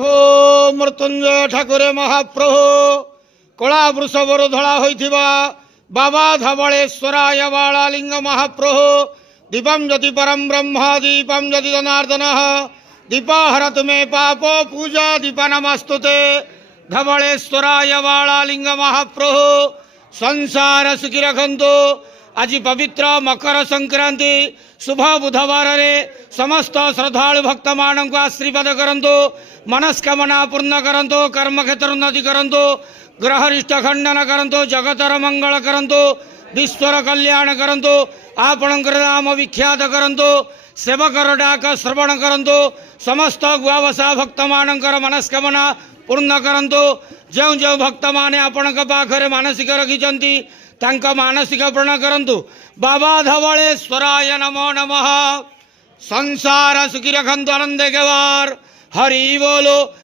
हो मृत्युंजय ठाकुरे महाप्रभु कला वृषभर धड़ा होइथिबा बाबा धवलेश्वराय बालालिंग महाप्रभु दीपम ज्योति परम ब्रह्म दीपम ज्योति जनार्दन दीपाहरत में पाप पूजा दीपा नमस्तुते धवलेश्वराय बालालिंग महाप्रभु संसार सुखी रखंतु। आज पवित्र मकर संक्रांति शुभ बुधवार रे समस्त श्रद्धालु भक्त मान को आशीर्वाद करंतु, मनस्कामना पूर्ण करंतु, कर्म क्षेत्र उन्नति करंतु, ग्रहरिष्ट खंडन करंतु, जगतर मंगल करंतु, विश्वर कल्याण करंतु, आपणकर नाम विख्यात करंतु, सेवकर डाक श्रवण करंतु, समस्त गुआवसा भक्त मानकर मनस्कामना पूर्ण करंतु। जो जो भक्त माने आपण पाखरे मानसिक रखिचंती तांक मानसिक पूर्ण करंतु। बाबा धवलेश्वराय नमो नमः। संसार सुखी रखंतु, आनंद के वार हरि बोलो।